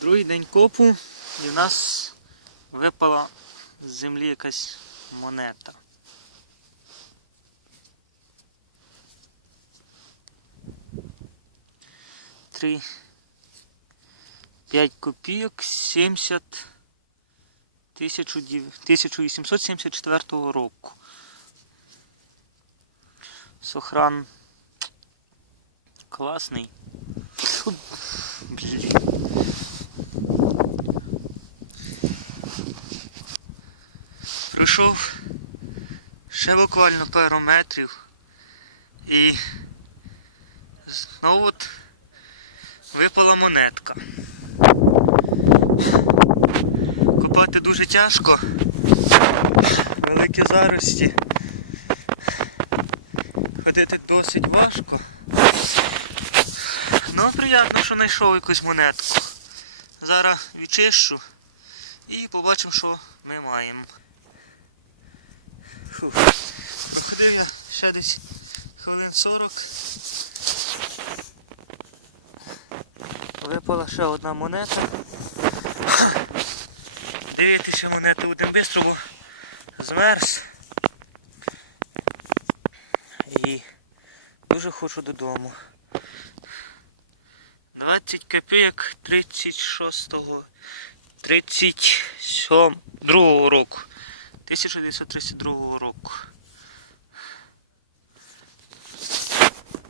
Другий день копу і в нас випала з землі якась монета. Три. П'ять копійок 70 1874 року. Сохран класний. Блін. Пройшов ще буквально пару метрів і знову от випала монетка. Копати дуже тяжко, великі зарості. Ходити досить важко. Ну, приємно, що знайшов якусь монетку. Зараз відчищу і побачимо, що ми маємо. Фух. Проходив я ще десь хвилин 40. Випала ще одна монета. Дивитися монету будемо швидко, бо змерз. І дуже хочу додому. 20 копійок 36-го 37 другого року. 1932 року.